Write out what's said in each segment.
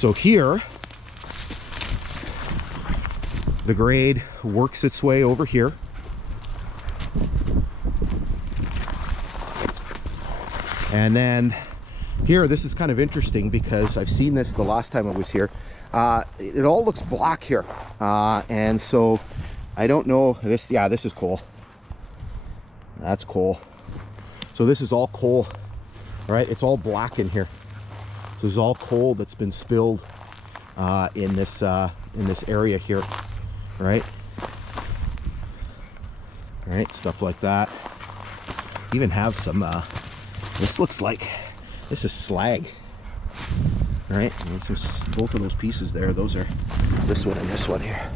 So here, the grade works its way over here. And then here, this is kind of interesting because I've seen this the last time I was here. It all looks black here. And so I don't know this. Yeah, this is coal. That's coal. So this is all coal, right? It's all black in here. So this is all coal that's been spilled in this area here, right? All right, stuff like that. Even have some. This looks like this is slag. All right, and both of those pieces there. Those are this one and this one here.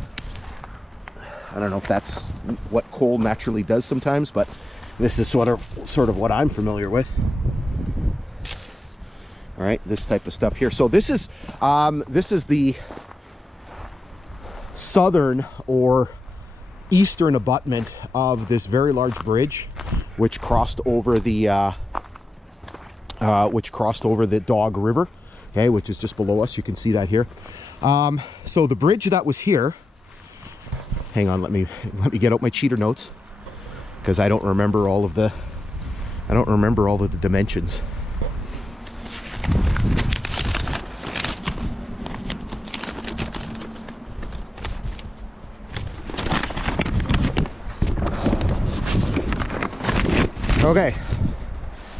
I don't know if that's what coal naturally does sometimes, but this is sort of what I'm familiar with. All right, this type of stuff here. So this is the southern or eastern abutment of this very large bridge, which crossed over the Dog River. Okay, which is just below us. You can see that here. So the bridge that was here. Hang on, let me get out my cheater notes because I don't remember all of the dimensions. Okay,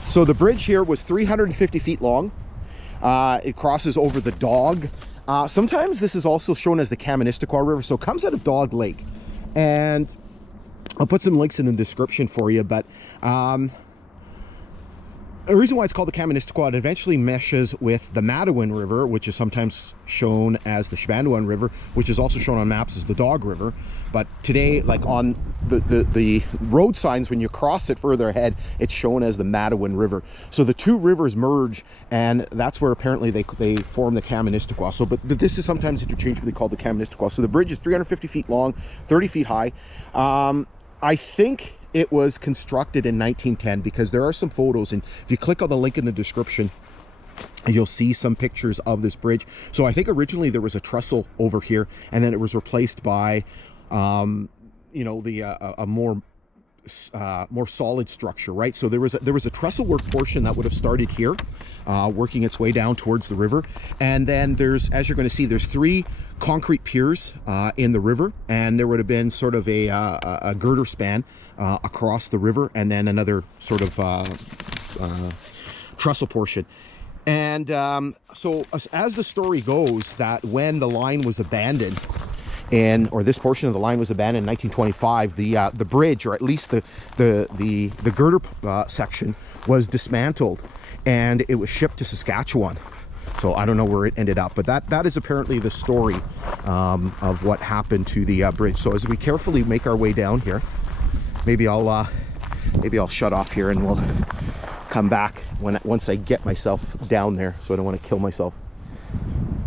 so the bridge here was 350 feet long. It crosses over the Dog. Sometimes this is also shown as the Kaministiquia River. So it comes out of Dog Lake. And I'll put some links in the description for you. But the reason why it's called the Kaministiquia, it eventually meshes with the Matawan River, which is sometimes shown as the Saskatchewan River, which is also shown on maps as the Dog River. But today, like on the road signs, when you cross it further ahead, it's shown as the Matawan River. So the two rivers merge, and that's where apparently they form the Kaministiquia. So, but this is sometimes interchangeably called the Kaministiquia. So the bridge is 350 feet long, 30 feet high. I think it was constructed in 1910 because there are some photos, and if you click on the link in the description, you'll see some pictures of this bridge. So I think originally there was a trestle over here, and then it was replaced by you know, a more solid structure, right? So there was a trestle work portion that would have started here, working its way down towards the river, and then there's, as you're going to see, there's 3 concrete piers in the river, and there would have been sort of a girder span across the river, and then another sort of trestle portion. And so as the story goes, that when the line was abandoned, or this portion of the line was abandoned in 1925, the bridge, or at least the girder section, was dismantled, and it was shipped to Saskatchewan. So I don't know where it ended up, but that is apparently the story of what happened to the bridge. So as we carefully make our way down here, maybe I'll shut off here and we'll come back once I get myself down there, so I don't want to kill myself.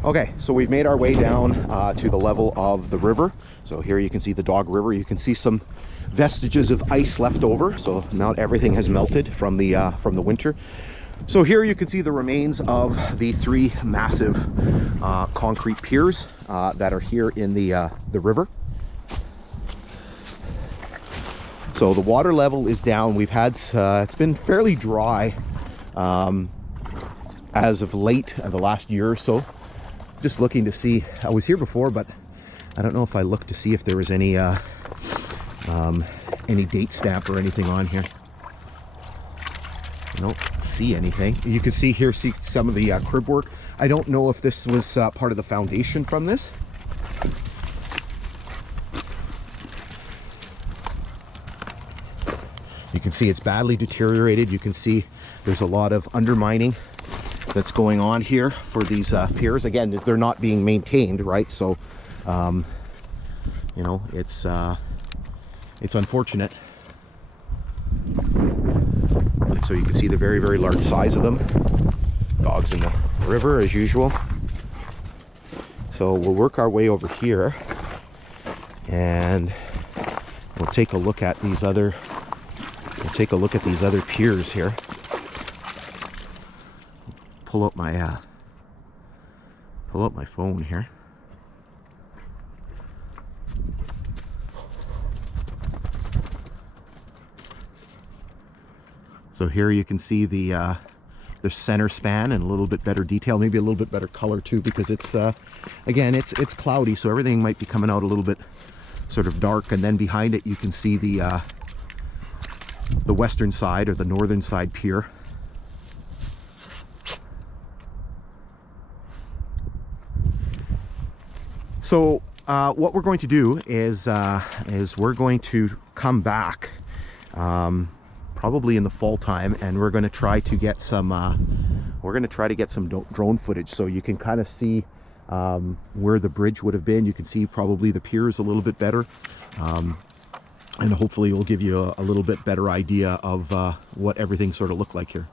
Okay, so we've made our way down to the level of the river. So here you can see the Dog River. You can see some vestiges of ice left over. So now everything has melted from the winter. So here you can see the remains of the 3 massive concrete piers that are here in the river. So the water level is down. We've had it's been fairly dry as of late, the last year or so. Just looking to see, I was here before, but I don't know if I looked to see if there was any date stamp or anything on here. I don't see anything. You can see here, see some of the crib work. I don't know if this was part of the foundation from this. You can see it's badly deteriorated. You can see there's a lot of undermining that's going on here for these piers. Again, they're not being maintained, right? So you know, it's unfortunate. And so you can see the very, very large size of them. Dogs in the river as usual. So we'll work our way over here and we'll take a look at these other piers here. Pull pull out my phone here. So here you can see the center span in a little bit better detail, maybe a little bit better color too, because it's again it's cloudy, so everything might be coming out a little bit sort of dark. And then behind it you can see the western side or the northern side pier. So what we're going to do is we're going to come back probably in the fall time, and we're going to try to get some drone footage, so you can kind of see where the bridge would have been. You can see probably the piers a little bit better, and hopefully it will give you a little bit better idea of what everything sort of looked like here.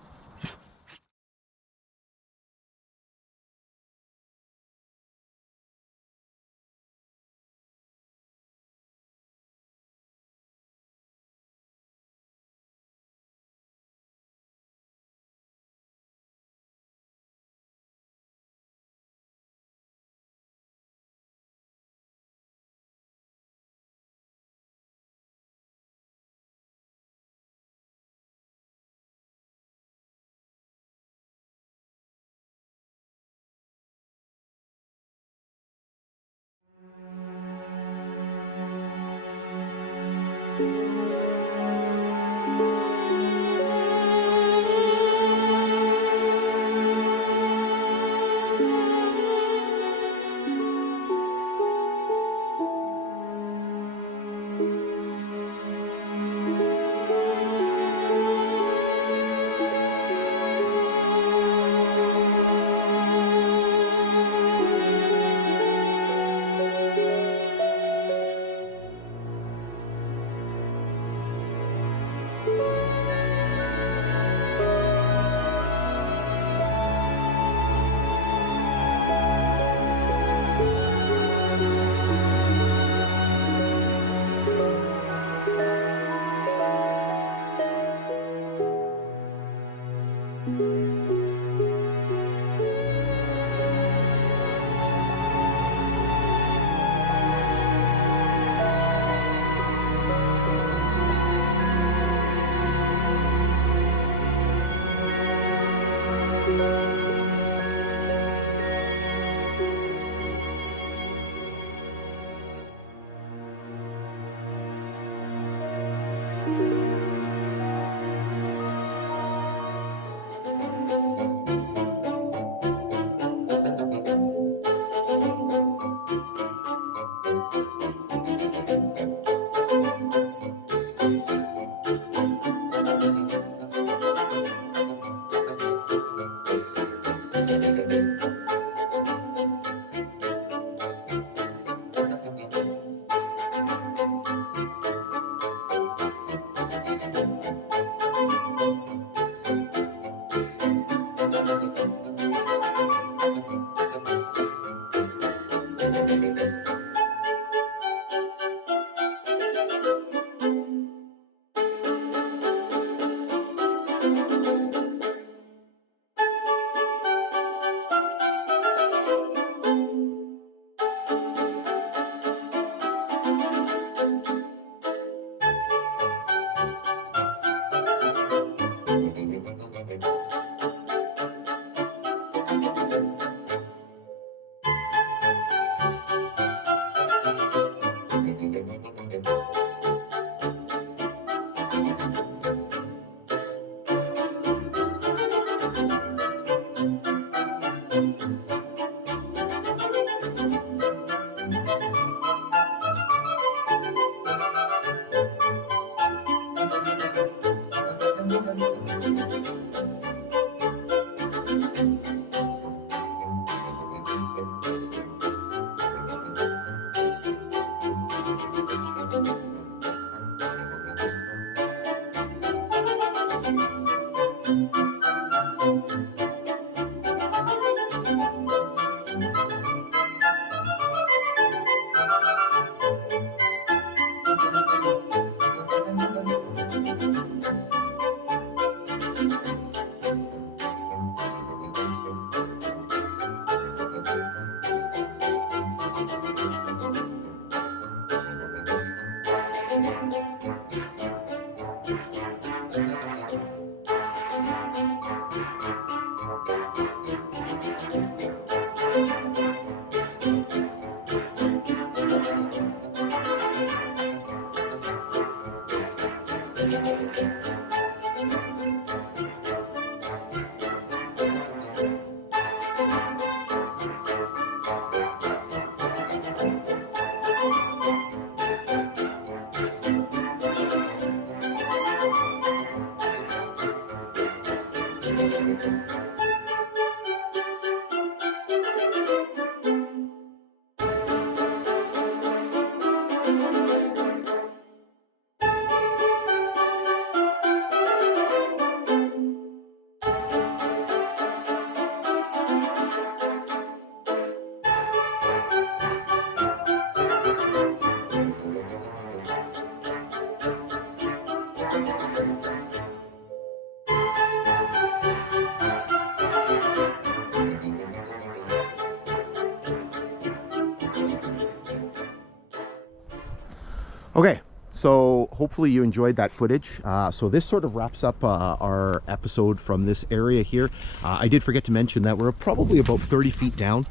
Okay, so hopefully you enjoyed that footage. So this sort of wraps up our episode from this area here. I did forget to mention that we're probably about 30 feet down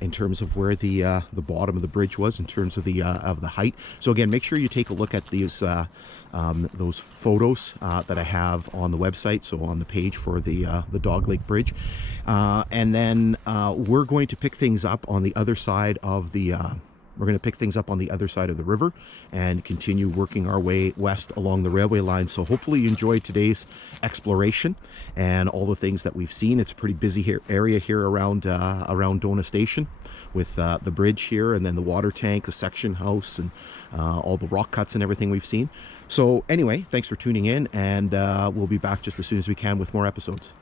in terms of where the bottom of the bridge was, in terms of the height. So again, make sure you take a look at these those photos that I have on the website, so on the page for the Dog Lake Bridge. And then we're going to pick things up on the other side of the river and continue working our way west along the railway line. So hopefully you enjoyed today's exploration and all the things that we've seen. It's a pretty busy area here around Donagh Station, with the bridge here, and then the water tank, the section house, and all the rock cuts and everything we've seen. So anyway, thanks for tuning in, and we'll be back just as soon as we can with more episodes.